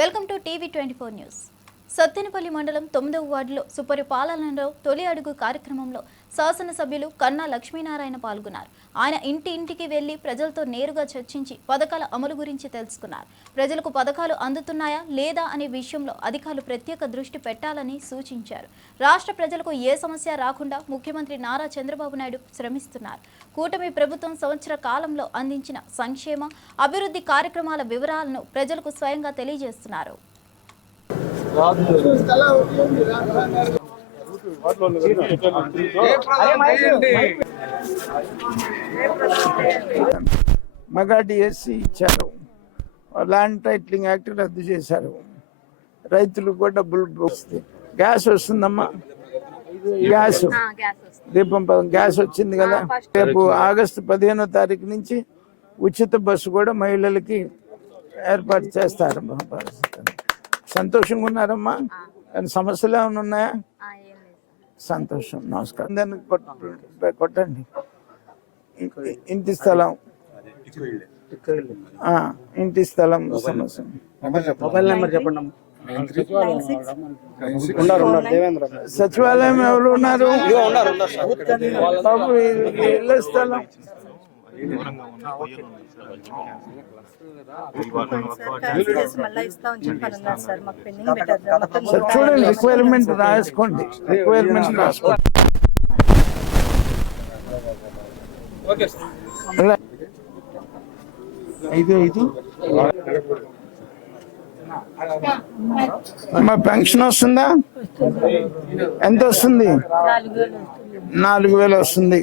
welcome to TV twenty four news Sattenapalli మండలం తొమ్మిదవ వార్డులో సుపరిపాలనలో తొలి అడుగు కార్యక్రమంలో శాసనసభ్యులు కన్నా లక్ష్మీనారాయణ పాల్గొన్నారు. ఆయన ఇంటి ఇంటికి వెళ్ళి ప్రజలతో నేరుగా చర్చించి పథకాల అమలు గురించి తెలుసుకున్నారు. ప్రజలకు పథకాలు అందుతున్నాయా లేదా అనే విషయంలో అధికారులు ప్రత్యేక దృష్టి పెట్టాలని సూచించారు. రాష్ట్ర ప్రజలకు ఏ సమస్య రాకుండా ముఖ్యమంత్రి నారా చంద్రబాబు నాయుడు శ్రమిస్తున్నారు. కూటమి ప్రభుత్వం సంవత్సర కాలంలో అందించిన సంక్షేమ అభివృద్ధి కార్యక్రమాల వివరాలను ప్రజలకు స్వయంగా తెలియజేస్తున్నారు. మెగా డిఎస్సి ఇచ్చారు. ల్యాండ్ టైటిలింగ్ యాక్ట్ రద్దు చేశారు. రైతులకు కూడా డబ్బులు వస్తాయి గ్యాస్ వస్తుందమ్మా. గ్యాస్. దీపం పథకం గ్యాస్ వచ్చింది కదా. రేపు ఆగస్టు పదిహేనో తారీఖు నుంచి ఉచిత బస్సు కూడా మహిళలకి ఏర్పాటు చేస్తారు సంతోషంగా ఉన్నారమ్మా? కానీ సమస్యలు ఏమైనా ఉన్నాయా? సంతోషం నమస్కారం. దాన్ని కొట్- కొట్టండి. ఇంటి స్థలం. ఆ, ఇంటి స్థలం సమస్య. మొబైల్ నెంబర్ చెప్పండి సచివాలయం ఎవరు ఉన్నారు? ఇళ్ళ స్థలం. చూడండి రిక్వైర్మెంట్ రాసుకోండి. రిక్వైర్మెంట్ రాసుకోండి. ఐదు ఐదు మా పెన్షన్ వస్తుందా? ఎంత వస్తుంది. నాలుగు వేలు వస్తుంది.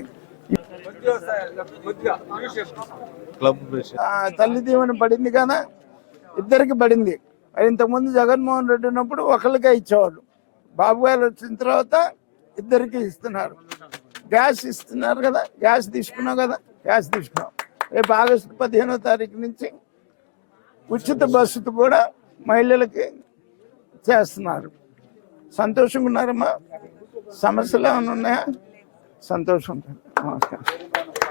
క్లబ్ తల్లి దీవెన పడింది కదా ఇద్దరికి పడింది. మరి ఇంతకుముందు జగన్మోహన్ రెడ్డి ఉన్నప్పుడు ఒకరికే ఇచ్చేవాళ్ళు. బాబు గారు వచ్చిన తర్వాత ఇద్దరికి ఇస్తున్నారు. గ్యాస్ ఇస్తున్నారు కదా గ్యాస్ తీసుకున్నాం కదా గ్యాస్ తీసుకున్నాం రేపు ఆగస్టు పదిహేనో తారీఖు నుంచి ఉచిత బస్సు కూడా మహిళలకి చేస్తున్నారు. సంతోషంగా ఉన్నారమ్మా? సమస్యలు ఏమైనా ఉన్నాయా? సంతోషం. నమస్కారం.